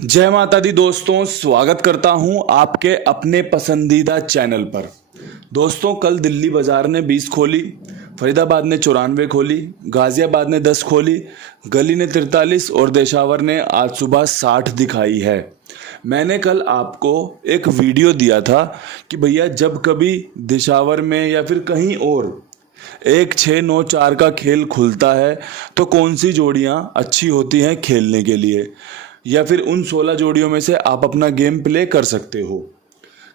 जय माता दी दोस्तों, स्वागत करता हूं आपके अपने पसंदीदा चैनल पर। दोस्तों, कल दिल्ली बाजार ने 20 खोली, फरीदाबाद ने 94 खोली, गाजियाबाद ने 10 खोली, गली ने 43 और देशावर ने आज सुबह 60 दिखाई है। मैंने कल आपको एक वीडियो दिया था कि भैया जब कभी देशावर में या फिर कहीं और 1-6-9-4 का खेल खुलता है तो कौन सी जोड़ियां अच्छी होती हैं खेलने के लिए, या फिर उन 16 जोड़ियों में से आप अपना गेम प्ले कर सकते हो।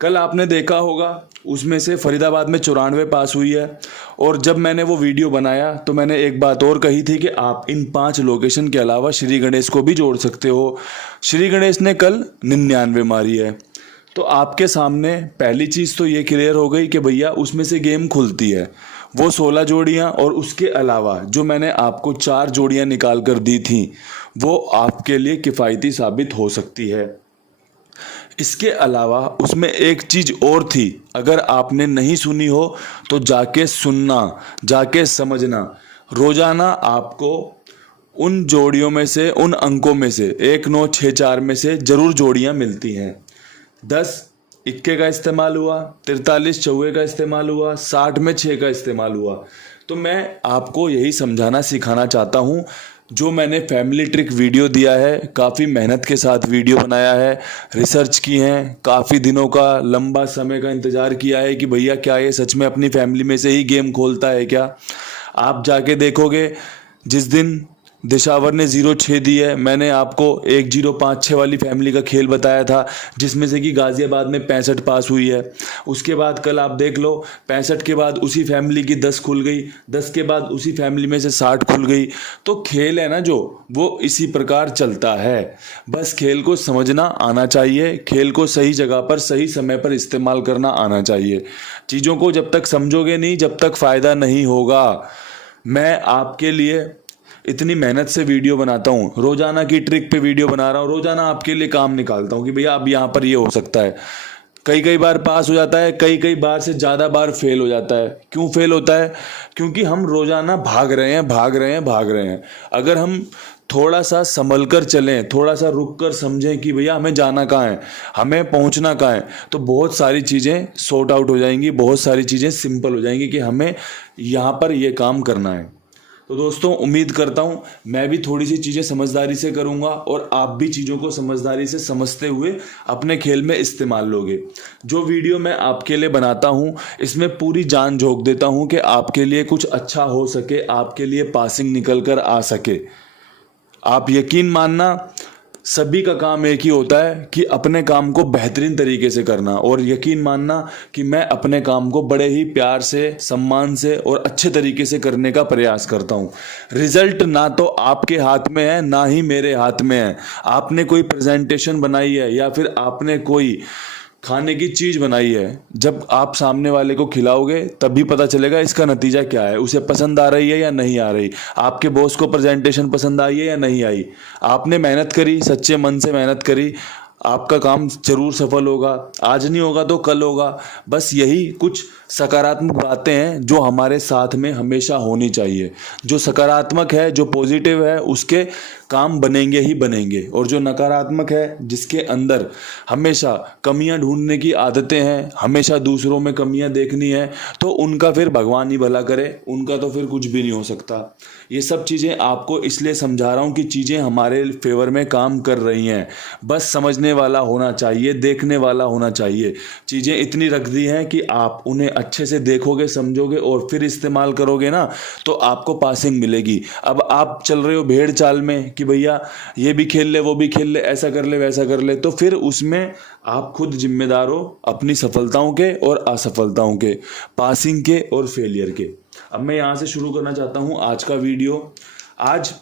कल आपने देखा होगा उसमें से फरीदाबाद में 94 पास हुई है। और जब मैंने वो वीडियो बनाया तो मैंने एक बात और कही थी कि आप इन 5 लोकेशन के अलावा श्री गणेश को भी जोड़ सकते हो। श्री गणेश ने कल 99 मारी है। तो आपके सामने पहली चीज़ तो ये क्लियर हो गई कि भैया उसमें से गेम खुलती है। वो 16 जोड़ियां और उसके अलावा जो मैंने आपको 4 जोड़ियां निकाल कर दी थी वो आपके लिए किफ़ायती साबित हो सकती है। इसके अलावा उसमें एक चीज़ और थी, अगर आपने नहीं सुनी हो तो जाके सुनना, जाके समझना। रोज़ाना आपको उन जोड़ियों में से, उन अंकों में से 1-9-6-4 में से ज़रूर जोड़ियां मिलती हैं। 10 इक्के का इस्तेमाल हुआ, 43 चौवे का इस्तेमाल हुआ, 60 में 6 का इस्तेमाल हुआ। तो मैं आपको यही समझाना सिखाना चाहता हूँ। जो मैंने फैमिली ट्रिक वीडियो दिया है, काफ़ी मेहनत के साथ वीडियो बनाया है, रिसर्च की है, काफ़ी दिनों का लंबा समय का इंतज़ार किया है कि भैया क्या ये सच में अपनी फैमिली में से ही गेम खोलता है क्या। आप जाके देखोगे जिस दिन दिशावर ने 0-6 दी है, मैंने आपको 1-0-5-6 वाली फैमिली का खेल बताया था जिसमें से कि गाजियाबाद में 65 पास हुई है। उसके बाद कल आप देख लो 65 के बाद उसी फैमिली की 10 खुल गई, 10 के बाद उसी फैमिली में से 60 खुल गई। तो खेल है ना जो, वो इसी प्रकार चलता है। बस खेल को समझना आना चाहिए, खेल को सही जगह पर सही समय पर इस्तेमाल करना आना चाहिए। चीज़ों को जब तक समझोगे नहीं, जब तक फ़ायदा नहीं होगा। मैं आपके लिए इतनी मेहनत से वीडियो बनाता हूँ, रोजाना की ट्रिक पे वीडियो बना रहा हूँ, रोजाना आपके लिए काम निकालता हूँ कि भैया अब यहाँ पर ये हो सकता है। कई बार पास हो जाता है, कई बार से ज़्यादा बार फेल हो जाता है। क्यों फेल होता है? क्योंकि हम रोजाना भाग रहे हैं। अगर हम थोड़ा सा संभल कर चलें, थोड़ा सा रुक कर समझें कि भैया हमें जाना कहाँ है, हमें पहुँचना कहाँ है, तो बहुत सारी चीज़ें सॉर्ट आउट हो जाएंगी, बहुत सारी चीज़ें सिंपल हो जाएंगी कि हमें यहाँ पर ये काम करना है। तो दोस्तों, उम्मीद करता हूँ मैं भी थोड़ी सी चीज़ें समझदारी से करूँगा और आप भी चीज़ों को समझदारी से समझते हुए अपने खेल में इस्तेमाल लोगे। जो वीडियो मैं आपके लिए बनाता हूँ इसमें पूरी जान झोंक देता हूँ कि आपके लिए कुछ अच्छा हो सके, आपके लिए पासिंग निकल कर आ सके। आप यकीन मानना, सभी का काम एक ही होता है कि अपने काम को बेहतरीन तरीके से करना। और यकीन मानना कि मैं अपने काम को बड़े ही प्यार से, सम्मान से और अच्छे तरीके से करने का प्रयास करता हूँ। रिजल्ट ना तो आपके हाथ में है, ना ही मेरे हाथ में है। आपने कोई प्रेजेंटेशन बनाई है या फिर आपने कोई खाने की चीज़ बनाई है, जब आप सामने वाले को खिलाओगे तभी पता चलेगा इसका नतीजा क्या है, उसे पसंद आ रही है या नहीं आ रही, आपके बॉस को प्रेजेंटेशन पसंद आई है या नहीं आई। आपने मेहनत करी, सच्चे मन से मेहनत करी, आपका काम जरूर सफल होगा। आज नहीं होगा तो कल होगा। बस यही कुछ सकारात्मक बातें हैं जो हमारे साथ में हमेशा होनी चाहिए। जो सकारात्मक है, जो पॉजिटिव है, उसके काम बनेंगे ही बनेंगे। और जो नकारात्मक है, जिसके अंदर हमेशा कमियां ढूंढने की आदतें हैं, हमेशा दूसरों में कमियां देखनी है, तो उनका फिर भगवान ही भला करे, उनका तो फिर कुछ भी नहीं हो सकता। ये सब चीज़ें आपको इसलिए समझा रहा हूँ कि चीज़ें हमारे फेवर में काम कर रही हैं। बस समझने वाला होना चाहिए, देखने वाला होना चाहिए। चीज़ें इतनी रख दी हैं कि आप उन्हें अच्छे से देखोगे, समझोगे और फिर इस्तेमाल करोगे ना, तो आपको पासिंग मिलेगी। अब आप चल रहे हो भेड़ चाल में कि भैया ये भी खेल ले, वो भी खेल ले, ऐसा कर ले, वैसा कर ले, तो फिर उसमें आप खुद जिम्मेदार हो अपनी सफलताओं के और असफलताओं के, पासिंग के और फेलियर के। अब मैं यहाँ से शुरू करना चाहता हूँ आज का वीडियो। आज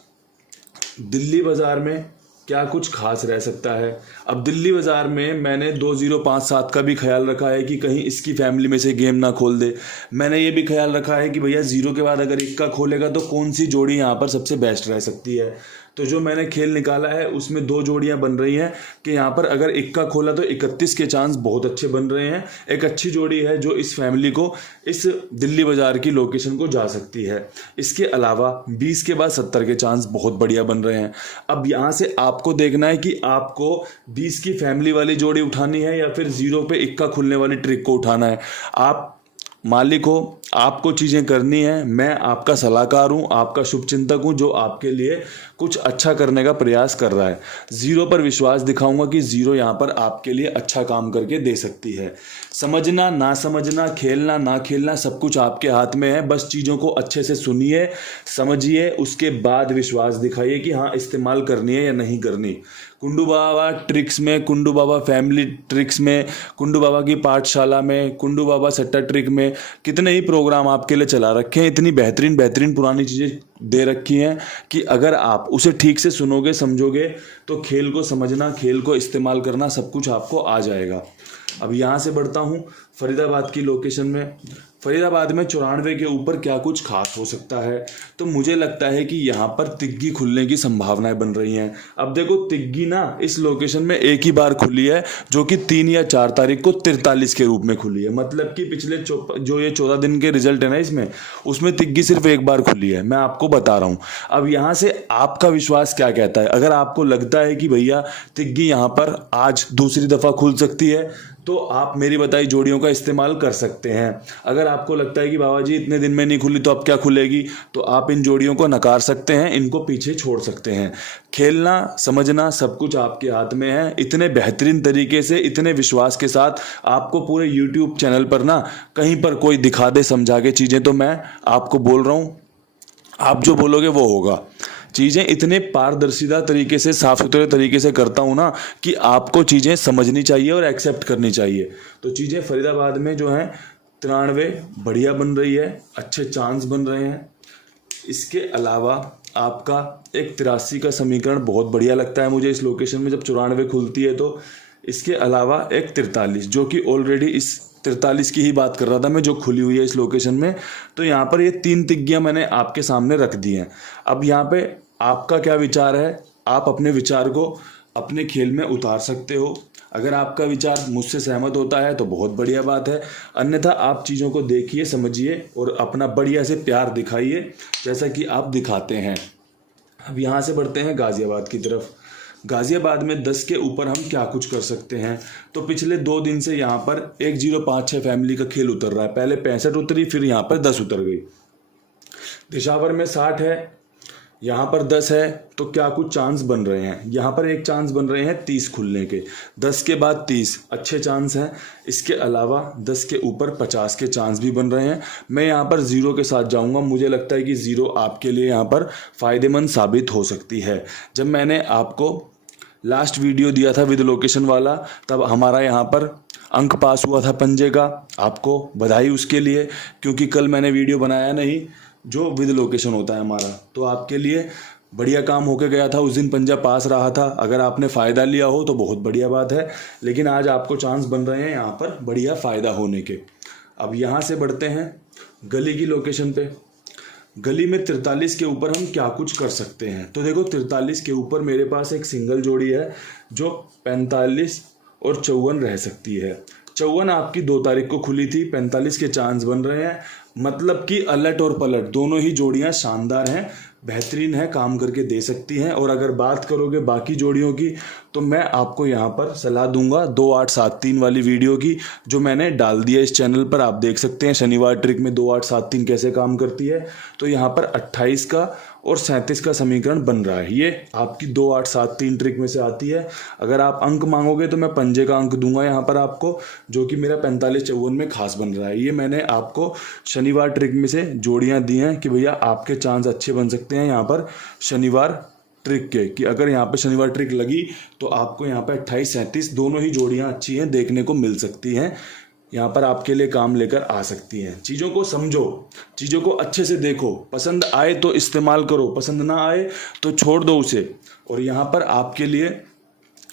दिल्ली बाजार में क्या कुछ खास रह सकता है। अब दिल्ली बाजार में मैंने 2057 का भी ख्याल रखा है कि कहीं इसकी फैमिली में से गेम ना खोल दे। मैंने ये भी ख्याल रखा है कि भैया 0 के बाद अगर 1 का खोलेगा तो कौन सी जोड़ी यहाँ पर सबसे बेस्ट रह सकती है। तो जो मैंने खेल निकाला है उसमें 2 जोड़ियां बन रही हैं कि यहाँ पर अगर इक्का खोला तो 31 के चांस बहुत अच्छे बन रहे हैं। एक अच्छी जोड़ी है जो इस फैमिली को इस दिल्ली बाजार की लोकेशन को जा सकती है। इसके अलावा 20 के बाद 70 के चांस बहुत बढ़िया बन रहे हैं। अब यहाँ से आपको देखना है कि आपको 20 की फैमिली वाली जोड़ी उठानी है या फिर 0 पे इक्का खुलने वाली ट्रिक को उठाना है। आप मालिक हो, आपको चीज़ें करनी है। मैं आपका सलाहकार हूँ, आपका शुभचिंतक हूँ जो आपके लिए कुछ अच्छा करने का प्रयास कर रहा है। 0 पर विश्वास दिखाऊंगा कि 0 यहाँ पर आपके लिए अच्छा काम करके दे सकती है। समझना ना समझना, खेलना ना खेलना, सब कुछ आपके हाथ में है। बस चीज़ों को अच्छे से सुनिए, समझिए, उसके बाद विश्वास दिखाइए कि हाँ इस्तेमाल करनी है या नहीं करनी। कुंडू बाबा ट्रिक्स में, कुंडू बाबा फैमिली ट्रिक्स में, कुंडू बाबा की पाठशाला में, कुंडू बाबा सट्टा ट्रिक में कितने ही प्रोग्राम आपके लिए चला रखे हैं। इतनी बेहतरीन बेहतरीन पुरानी चीज़ें दे रखी हैं कि अगर आप उसे ठीक से सुनोगे, समझोगे तो खेल को समझना, खेल को इस्तेमाल करना सब कुछ आपको आ जाएगा। अब यहाँ से बढ़ता हूँ फरीदाबाद की लोकेशन में। फरीदाबाद में 94 के ऊपर क्या कुछ खास हो सकता है, तो मुझे लगता है कि यहाँ पर तिग्गी खुलने की संभावनाएं बन रही हैं। अब देखो तिग्गी ना इस लोकेशन में एक ही बार खुली है जो कि 3 या 4 तारीख को 43 के रूप में खुली है। मतलब कि पिछले जो ये 14 दिन के रिजल्ट है ना इसमें, उसमें तिग्गी सिर्फ एक बार खुली है। मैं आपको बता रहा हूँ। अब यहाँ से आपका विश्वास क्या कहता है। अगर आपको लगता है कि भैया तिग्गी यहाँ पर आज दूसरी दफ़ा खुल सकती है तो आप मेरी बताई जोड़ियों का इस्तेमाल कर सकते हैं। अगर आपको लगता है कि बाबा जी इतने दिन में नहीं खुली तो अब क्या खुलेगी, तो आप इन जोड़ियों को नकार सकते हैं, इनको पीछे छोड़ सकते हैं। खेलना समझना सब कुछ आपके हाथ में है। इतने बेहतरीन तरीके से, इतने विश्वास के साथ आपको पूरे YouTube चैनल पर ना कहीं पर कोई दिखा दे समझा के चीज़ें, तो मैं आपको बोल रहा हूँ आप जो बोलोगे वो होगा। चीज़ें इतने पारदर्शिता तरीके से, साफ सुथरे तरीके से करता हूँ ना कि आपको चीज़ें समझनी चाहिए और एक्सेप्ट करनी चाहिए। तो चीज़ें फरीदाबाद में जो हैं 93 बढ़िया बन रही है, अच्छे चांस बन रहे हैं। इसके अलावा आपका एक 83 का समीकरण बहुत बढ़िया लगता है मुझे इस लोकेशन में जब 94 खुलती है तो। इसके अलावा एक 43 जो कि ऑलरेडी इस 43 की ही बात कर रहा था मैं, जो खुली हुई है इस लोकेशन में। तो यहाँ पर ये 3 तिग्गियाँ मैंने आपके सामने रख दी हैं। अब यहाँ पे आपका क्या विचार है, आप अपने विचार को अपने खेल में उतार सकते हो। अगर आपका विचार मुझसे सहमत होता है तो बहुत बढ़िया बात है, अन्यथा आप चीज़ों को देखिए, समझिए और अपना बढ़िया से प्यार दिखाइए जैसा कि आप दिखाते हैं। अब यहाँ से बढ़ते हैं गाज़ियाबाद की तरफ। गाज़ियाबाद में 10 के ऊपर हम क्या कुछ कर सकते हैं, तो पिछले 2 दिन से यहाँ पर 1056 फैमिली का खेल उतर रहा है। पहले 65 उतरी, फिर यहाँ पर 10 उतर गई। दिशावर में 60 है, यहाँ पर 10 है, तो क्या कुछ चांस बन रहे हैं। यहाँ पर एक चांस बन रहे हैं 30 खुलने के, 10 के बाद 30 अच्छे चांस हैं। इसके अलावा 10 के ऊपर 50 के चांस भी बन रहे हैं। मैं यहाँ पर 0 के साथ जाऊँगा। मुझे लगता है कि 0 आपके लिए यहाँ पर फ़ायदेमंद साबित हो सकती है। जब मैंने आपको लास्ट वीडियो दिया था विद लोकेशन वाला, तब हमारा यहाँ पर अंक पास हुआ था पंजे का। आपको बधाई उसके लिए, क्योंकि कल मैंने वीडियो बनाया नहीं जो विद लोकेशन होता है हमारा, तो आपके लिए बढ़िया काम होके गया था। उस दिन पंजा पास रहा था। अगर आपने फ़ायदा लिया हो तो बहुत बढ़िया बात है, लेकिन आज आपको चांस बन रहे हैं यहाँ पर बढ़िया फ़ायदा होने के। अब यहाँ से बढ़ते हैं गली की लोकेशन पे। गली में 43 के ऊपर हम क्या कुछ कर सकते हैं, तो देखो 43 के ऊपर मेरे पास एक सिंगल जोड़ी है जो 45 और 54 रह सकती है। 54 आपकी 2 तारीख को खुली थी, 45 के चांस बन रहे हैं। मतलब कि अलट और पलट दोनों ही जोड़ियां शानदार हैं, बेहतरीन है, काम करके दे सकती हैं। और अगर बात करोगे बाकी जोड़ियों की तो मैं आपको यहाँ पर सलाह दूंगा 2873 वाली वीडियो की, जो मैंने डाल दिया इस चैनल पर। आप देख सकते हैं शनिवार ट्रिक में 2873 कैसे काम करती है। तो यहाँ पर 28 का और 37 का समीकरण बन रहा है। ये आपकी 2873 ट्रिक में से आती है। अगर आप अंक मांगोगे तो मैं पंजे का अंक दूंगा यहाँ पर आपको, जो कि मेरा 45-54 में खास बन रहा है। ये मैंने आपको शनिवार ट्रिक में से जोड़ियाँ दी हैं कि भैया आपके चांस अच्छे बन सकते हैं यहाँ पर शनिवार ट्रिक के, कि अगर यहाँ पे शनिवार ट्रिक लगी तो आपको यहाँ पे 28-37 दोनों ही जोड़ियाँ अच्छी हैं, देखने को मिल सकती हैं। यहाँ पर आपके लिए काम लेकर आ सकती हैं। चीज़ों को समझो, चीज़ों को अच्छे से देखो, पसंद आए तो इस्तेमाल करो, पसंद ना आए तो छोड़ दो उसे। और यहाँ पर आपके लिए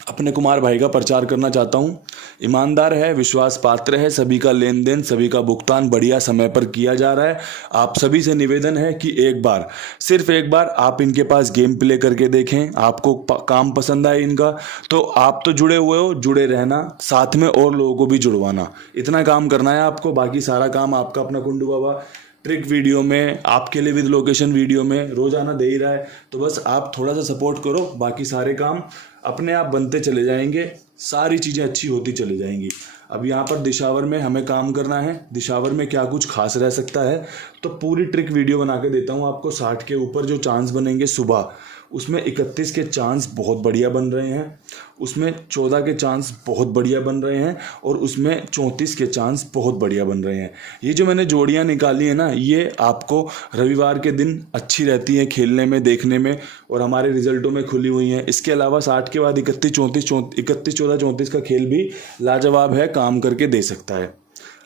अपने कुमार भाई का प्रचार करना चाहता हूँ। ईमानदार है, विश्वास पात्र है, सभी का लेन देन, सभी का भुगतान बढ़िया समय पर किया जा रहा है। आप सभी से निवेदन है कि एक बार, सिर्फ एक बार आप इनके पास गेम प्ले करके देखें। आपको काम पसंद आए इनका तो आप तो जुड़े हुए हो, जुड़े रहना, साथ में और लोगों को भी जुड़वाना, इतना काम करना है आपको। बाकी सारा काम आपका अपना कुंडू बाबा ट्रिक वीडियो में, आपके लिए विद लोकेशन वीडियो में रोजाना दे ही रहा है। तो बस आप थोड़ा सा सपोर्ट करो, बाकी सारे काम अपने आप बनते चले जाएंगे, सारी चीज़ें अच्छी होती चली जाएंगी। अब यहाँ पर दिशावर में हमें काम करना है। दिशावर में क्या कुछ खास रह सकता है, तो पूरी ट्रिक वीडियो बना के देता हूँ आपको। 60 के ऊपर जो चांस बनेंगे सुबह, उसमें 31 के चांस बहुत बढ़िया बन रहे हैं, उसमें 14 के चांस बहुत बढ़िया बन रहे हैं, और उसमें 34 के चांस बहुत बढ़िया बन रहे हैं। ये जो मैंने जोड़ियाँ निकाली है ना, ये आपको रविवार के दिन अच्छी रहती हैं खेलने में, देखने में, और हमारे रिजल्टों में खुली हुई हैं। इसके अलावा 60 के बाद 31 14 34 का खेल भी लाजवाब है, काम करके दे सकता है।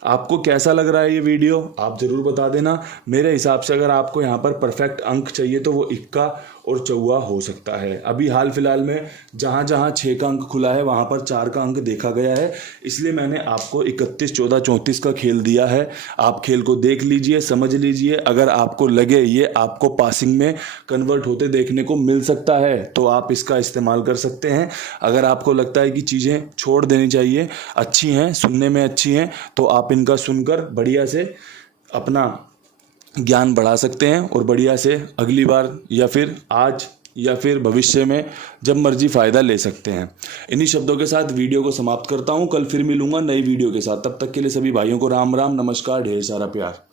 आपको कैसा लग रहा है ये वीडियो, आप ज़रूर बता देना। मेरे हिसाब से अगर आपको यहाँ पर परफेक्ट अंक चाहिए तो वो इक्का और चौवा हो सकता है। अभी हाल फिलहाल में जहाँ जहाँ 6 का अंक खुला है वहाँ पर 4 का अंक देखा गया है, इसलिए मैंने आपको 31 14 34 का खेल दिया है। आप खेल को देख लीजिए, समझ लीजिए। अगर आपको लगे ये आपको पासिंग में कन्वर्ट होते देखने को मिल सकता है तो आप इसका इस्तेमाल कर सकते हैं। अगर आपको लगता है कि चीज़ें छोड़ देनी चाहिए, अच्छी हैं, सुनने में अच्छी हैं, तो आप इनका सुनकर बढ़िया से अपना ज्ञान बढ़ा सकते हैं, और बढ़िया से अगली बार या फिर आज या फिर भविष्य में जब मर्जी फ़ायदा ले सकते हैं। इन्हीं शब्दों के साथ वीडियो को समाप्त करता हूं। कल फिर मिलूंगा नई वीडियो के साथ। तब तक के लिए सभी भाइयों को राम राम, नमस्कार, ढेर सारा प्यार।